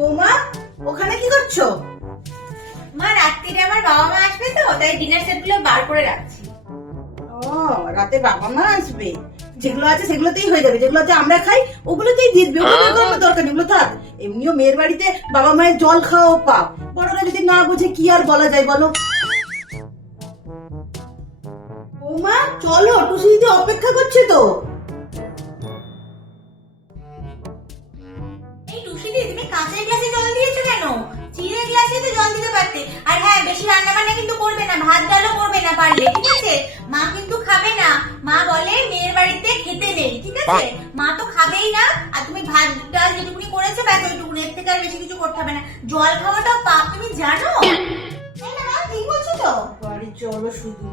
বৌমা ওখানে কি করছো? মা রাত্রিরে আমার বাবা মা আসবে তো, তাই ডিনার সেট গুলো বার করে রাখছি। ও রাতে বাবা মা আসবে, যেগুলো আছে সেগুলোতেই হয়ে যাবে, যেগুলো আছে আমরা খাই ওগুলোতেই জিতবে, ওগুলো করার দরকার নেই, ওগুলো থাক। এমনিও মেয়ের বাড়িতে বাবা মায়ের জল খাওয়া পাপ, বড়রা যদি না বুঝে কি আর বলা যায় বলো। বৌমা চলো, টুসি দিদি অপেক্ষা করছে তো। এই টুসি দি, তুমি কাঁচের গ্লাসে জল দিয়েছো কেন? চিড়ের গ্লাসে তো জল দিতে পারতে। আর হ্যাঁ, বেশি রান্না বান্না কিন্তু করবে না, ভাত ডালও করবে না পারলে, ঠিক আছে? মা কিন্তু খাবে না, মা বলে মেয়ের বাড়িতে খেতে নেই, ঠিক আছে? মা তো খাবেই না। আর তুমি ভাত ডাল যেটুকুনি করেছো ব্যাস ওইটুকুনি, এর থেকে আর বেশি কিছু করতে হবে না। জল খাওয়াটাও পাপ, তুমি জানো? তাই না মা, ঠিক বলছো তো? বাড়ি চলো শুধু